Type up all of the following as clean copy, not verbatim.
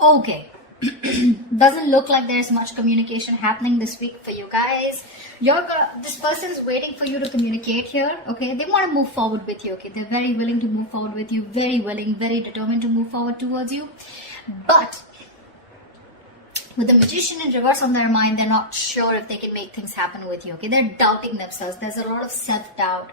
Okay. Doesn't look like there's much communication happening this week for you guys. This person's waiting for you to communicate here. Okay, they want to move forward with you. Okay, they're very willing to move forward with you. Very willing, very determined to move forward towards you. But with the Magician in reverse on their mind, they're not sure if they can make things happen with you. Okay, they're doubting themselves. There's a lot of self-doubt.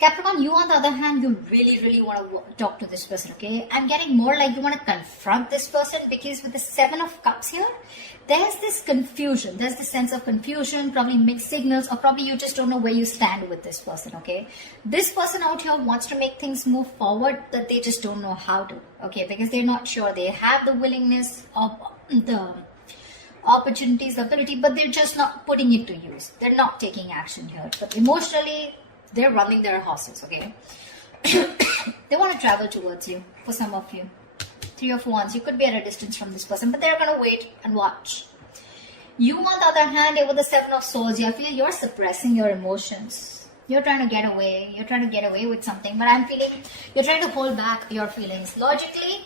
Capricorn, you on the other hand, you really want to talk to this person, okay? I'm getting more like you want to confront this person, because with the Seven of Cups here, there's this confusion. There's this sense of confusion, probably mixed signals, or probably you just don't know where you stand with this person, okay? This person out here wants to make things move forward, but they just don't know how to, okay? Because they're not sure. They have the willingness of the opportunities, the ability, but they're just not putting it to use. They're not taking action here. But emotionally, they're running their horses, okay? They want to travel towards you, for some of you. Three of Wands, you could be at a distance from this person, but they're going to wait and watch. You, on the other hand, with the Seven of Swords, I feel you're suppressing your emotions. You're trying to get away. You're trying to get away with something, but I'm feeling you're trying to hold back your feelings. Logically,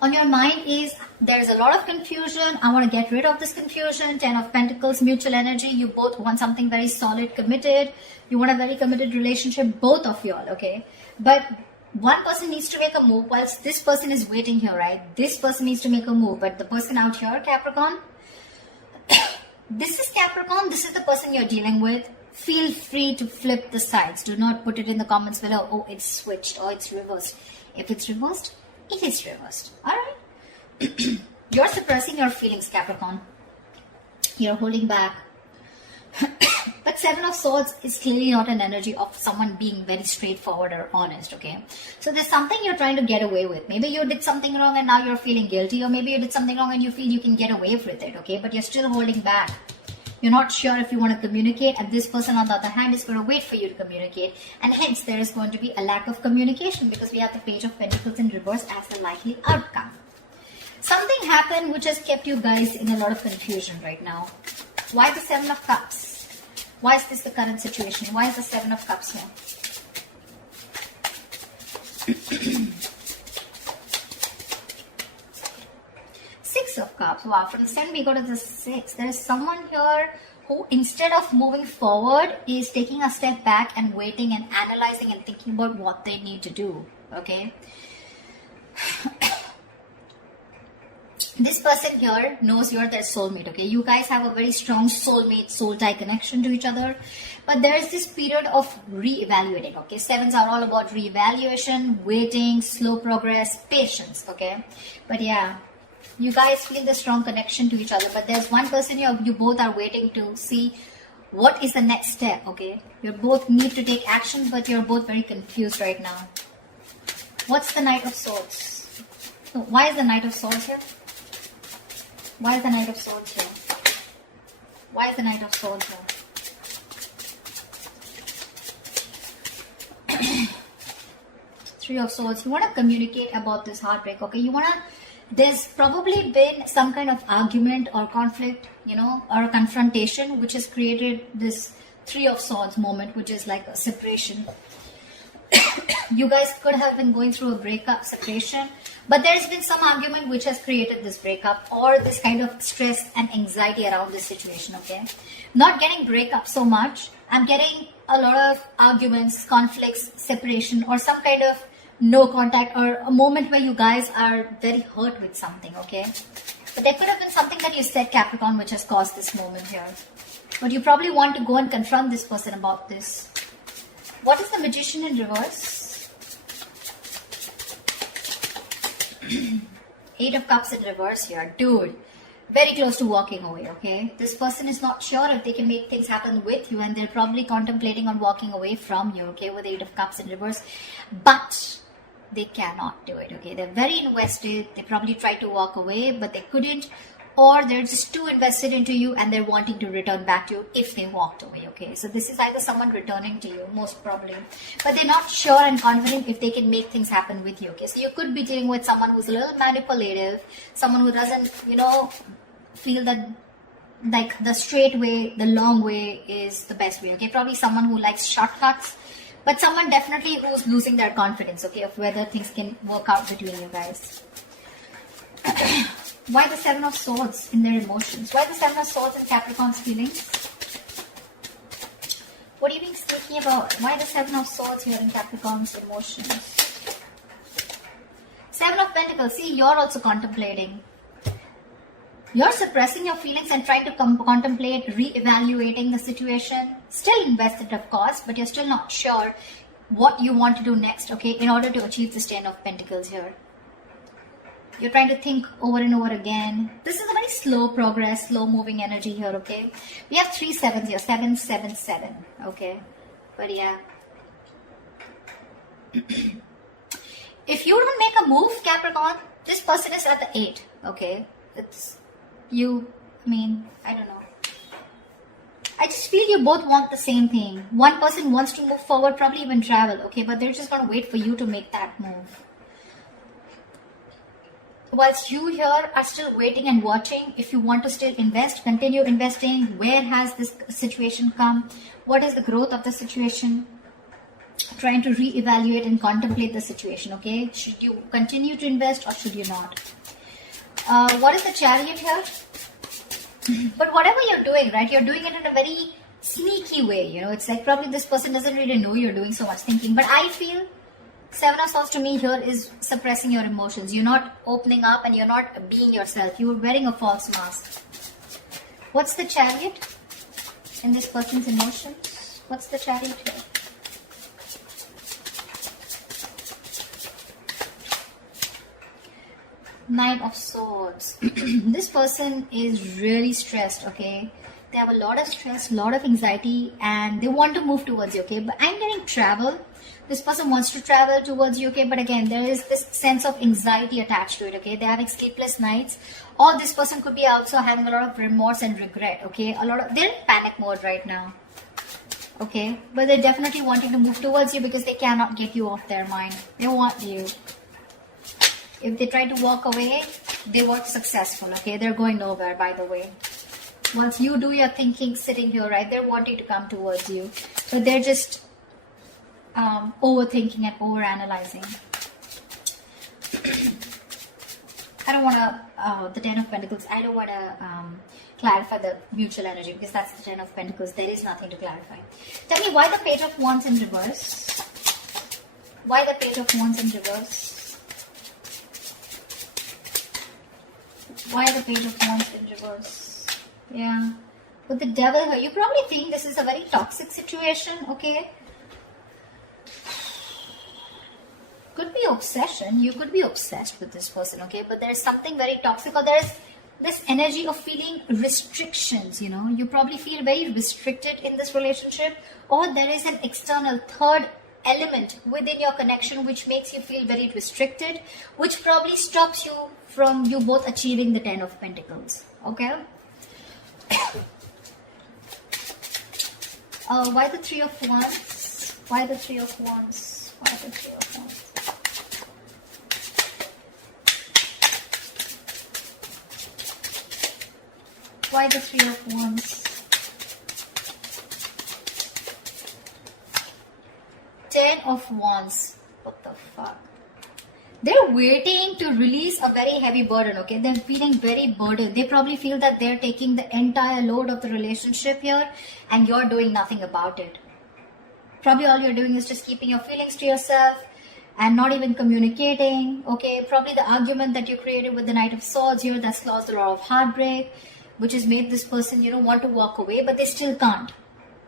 on your mind is there's a lot of confusion. I want to get rid of this confusion. Ten of Pentacles, mutual energy. You both want something very solid, committed. You want a very committed relationship, both of y'all, okay? But one person needs to make a move whilst this person is waiting here, right? This person needs to make a move, but the person out here, Capricorn, this is Capricorn. This is the person you're dealing with. Feel free to flip the sides. Do not put it in the comments below. Oh, it's switched or it's reversed. If it's reversed, it is reversed. All right. You're suppressing your feelings, Capricorn. You're holding back. But Seven of Swords is clearly not an energy of someone being very straightforward or honest, okay? So there's something you're trying to get away with. Maybe you did something wrong and now you're feeling guilty, or maybe you did something wrong and you feel you can get away with it, okay? But you're still holding back. You're not sure if you want to communicate, and this person on the other hand is going to wait for you to communicate, and hence there is going to be a lack of communication because we have the Page of Pentacles in reverse as a likely outcome. Something happened which has kept you guys in a lot of confusion right now. Why the Seven of Cups? Why is this the current situation? Why is the Seven of Cups here? Six of Cups. Wow, from the 7 we go to the 6. There is someone here who, instead of moving forward, is taking a step back and waiting and analyzing and thinking about what they need to do. Okay? This person here knows you're their soulmate, okay? You guys have a very strong soulmate, soul tie connection to each other. But there is this period of re-evaluating, okay? Sevens are all about re-evaluation, waiting, slow progress, patience, okay? But yeah, you guys feel the strong connection to each other. But there's one person you both are waiting to see what is the next step, okay? You both need to take action, but you're both very confused right now. What's the Knight of Swords? So why is the Knight of Swords here? Why is the Knight of Swords here? Why is the Knight of Swords here? Three of Swords. You want to communicate about this heartbreak, okay? You want to... There's probably been some kind of argument or conflict, you know, or a confrontation which has created this Three of Swords moment, which is like a separation. You guys could have been going through a breakup, separation, but there's been some argument which has created this breakup or this kind of stress and anxiety around this situation, okay? Not getting breakup so much. I'm getting a lot of arguments, conflicts, separation, or some kind of no contact, or a moment where you guys are very hurt with something, okay? But there could have been something that you said, Capricorn, which has caused this moment here. But you probably want to go and confront this person about this. What is the Magician in reverse? Eight of Cups in reverse here. Dude, very close to walking away, okay? This person is not sure if they can make things happen with you, and they're probably contemplating on walking away from you, okay, with the Eight of Cups in reverse. But they cannot do it, okay? They're very invested. They probably tried to walk away, but they couldn't. Or they're just too invested into you and they're wanting to return back to you if they walked away, okay? So this is either someone returning to you, most probably. But they're not sure and confident if they can make things happen with you, okay? So you could be dealing with someone who's a little manipulative, someone who doesn't, you know, feel that like the straight way, the long way is the best way, okay? Probably someone who likes shortcuts, but someone definitely who's losing their confidence, okay, of whether things can work out between you guys. Why the Seven of Swords in their emotions? Why the Seven of Swords in Capricorn's feelings? What are you being thinking about? Why the Seven of Swords here in Capricorn's emotions? Seven of Pentacles. See, you're also contemplating. You're suppressing your feelings and trying to contemplate re-evaluating the situation. Still invested, of course, but you're still not sure what you want to do next, okay, in order to achieve this Ten of Pentacles here. You're trying to think over and over again. This is a very slow progress, slow moving energy here, okay? We have 3 sevens here, 7, 7, 7, okay? But yeah. If you don't make a move, Capricorn, this person is at the 8, okay? It's you, I don't know. I just feel you both want the same thing. One person wants to move forward, probably even travel, okay? But they're just going to wait for you to make that move. Whilst you here are still waiting and watching, if you want to still invest, continue investing. Where has this situation come? What is the growth of the situation? Trying to re-evaluate and contemplate the situation, okay? Should you continue to invest or should you not? What is the Chariot here? But whatever you're doing, right, you're doing it in a very sneaky way, you know. It's like probably this person doesn't really know you're doing so much thinking. But I feel Seven of Swords to me here is suppressing your emotions. You're not opening up and you're not being yourself. You're wearing a false mask. What's the Chariot in this person's emotions? What's the Chariot here? Knight of Swords. This person is really stressed, okay? They have a lot of stress, a lot of anxiety, and they want to move towards you, okay? But I'm getting travel. This person wants to travel towards you, okay? But again, there is this sense of anxiety attached to it, okay? They're having sleepless nights. Or this person could be also having a lot of remorse and regret, okay? They're in panic mode right now, okay? But they're definitely wanting to move towards you because they cannot get you off their mind. They want you. If they try to walk away, they weren't successful, okay? They're going nowhere, by the way. Once you do your thinking sitting here, right, they're wanting to come towards you. But they're just overthinking and overanalyzing. I don't want to, the Ten of Pentacles, I don't want to clarify the mutual energy because that's the Ten of Pentacles. There is nothing to clarify. Tell me why the Page of Wands in reverse? Why the Page of Wands in reverse? Why the Page of Wands in reverse? Yeah. With the Devil here, you probably think this is a very toxic situation, okay? Could be obsession. You could be obsessed with this person, okay? But there's something very toxic, or there's this energy of feeling restrictions, you know? You probably feel very restricted in this relationship, or there is an external third element within your connection which makes you feel very restricted, which probably stops you from you both achieving the Ten of Pentacles, okay? Why the Three of Wands? Why the Three of Wands? Why the Three of Wands? Why the Three of Wands? Ten of Wands. What the fuck? They're waiting to release a very heavy burden, okay? They're feeling very burdened. They probably feel that they're taking the entire load of the relationship here and you're doing nothing about it. Probably all you're doing is just keeping your feelings to yourself and not even communicating, okay? Probably the argument that you created with the Knight of Swords here, that's caused a lot of heartbreak, which has made this person, you know, want to walk away, but they still can't.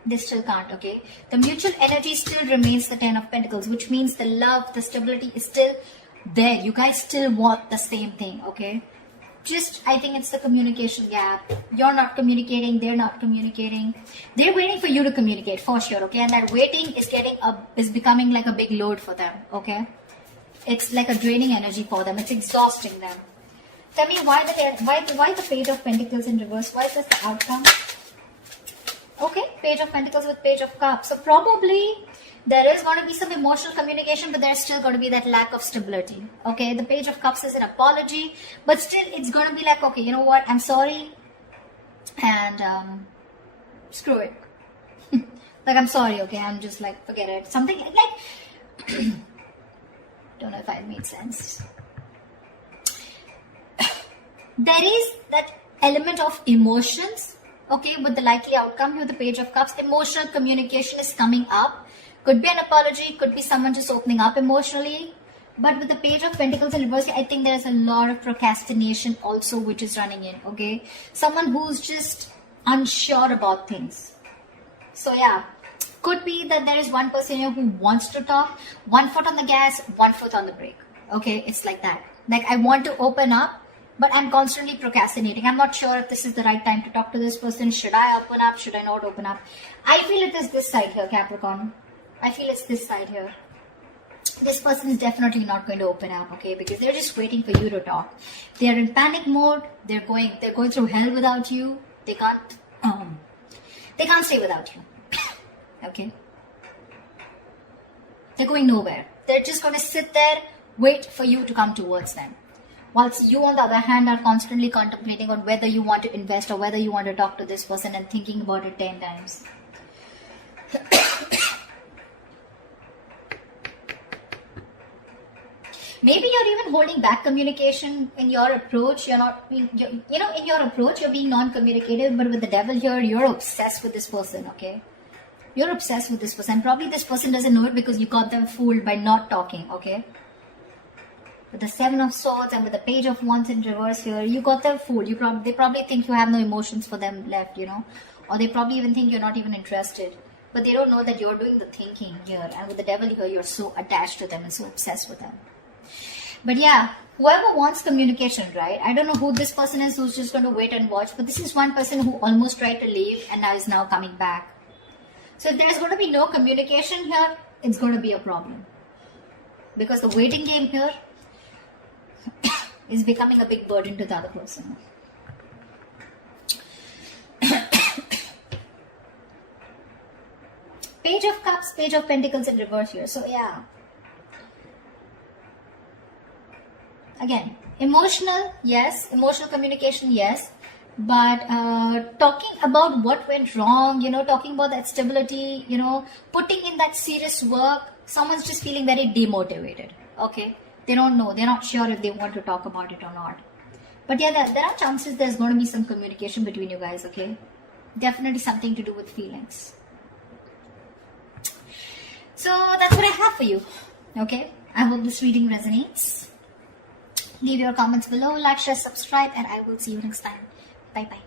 They still can't, okay? The mutual energy still remains the Ten of Pentacles, which means the love, the stability is still there. You guys still want the same thing, okay? Just, I think it's the communication gap. You're not communicating, they're not communicating. They're waiting for you to communicate, for sure, okay? And that waiting is becoming like a big load for them, okay? It's like a draining energy for them. It's exhausting them. Tell me why the Page of Pentacles in reverse? Why is this the outcome? Okay, Page of Pentacles with Page of Cups. So probably there is going to be some emotional communication, but there's still going to be that lack of stability. Okay, the Page of Cups is an apology, but still it's going to be like, okay, you know what, I'm sorry, and screw it. Like, I'm sorry, okay, I'm just like, forget it. Something like, don't know if I made sense. there is that element of emotions, okay, with the likely outcome here, the Page of Cups. Emotional communication is coming up. Could be an apology, could be someone just opening up emotionally. But with the Page of Pentacles in reverse, I think there's a lot of procrastination also which is running in, okay? Someone who's just unsure about things. So yeah, could be that there is one person here who wants to talk, 1 foot on the gas, 1 foot on the brake, okay? It's like that. Like, I want to open up, but I'm constantly procrastinating. I'm not sure if this is the right time to talk to this person. Should I open up? Should I not open up? I feel it is this side here, Capricorn. I feel it's this side here. This person is definitely not going to open up, okay? Because they're just waiting for you to talk. They're in panic mode. They're going through hell without you. They can't stay without you. Okay? They're going nowhere. They're just going to sit there, wait for you to come towards them. Whilst you, on the other hand, are constantly contemplating on whether you want to invest or whether you want to talk to this person and thinking about it 10 times. Maybe you're even holding back communication in your approach. You're not being, in your approach, you're being non-communicative, but with the devil here, you're obsessed with this person, okay? You're obsessed with this person. Probably this person doesn't know it because you got them fooled by not talking, okay? With the 7 of Swords and with the Page of Wands in reverse here, you got them fooled. They probably think you have no emotions for them left, or they probably even think you're not even interested. But they don't know that you're doing the thinking here. And with the devil here, you're so attached to them and so obsessed with them. But yeah, whoever wants communication, right? I don't know who this person is who's just going to wait and watch. But this is one person who almost tried to leave and now is now coming back. So if there's going to be no communication here, it's going to be a problem. Because the waiting game here is becoming a big burden to the other person. Page of Cups, Page of Pentacles in reverse here. So yeah. Again, emotional, yes. Emotional communication, yes. But talking about what went wrong, talking about that stability, putting in that serious work, someone's just feeling very demotivated, okay? They don't know. They're not sure if they want to talk about it or not. But yeah, there are chances there's going to be some communication between you guys, okay? Definitely something to do with feelings. So that's what I have for you, okay? I hope this reading resonates. Leave your comments below, like, share, subscribe, and I will see you next time. Bye-bye.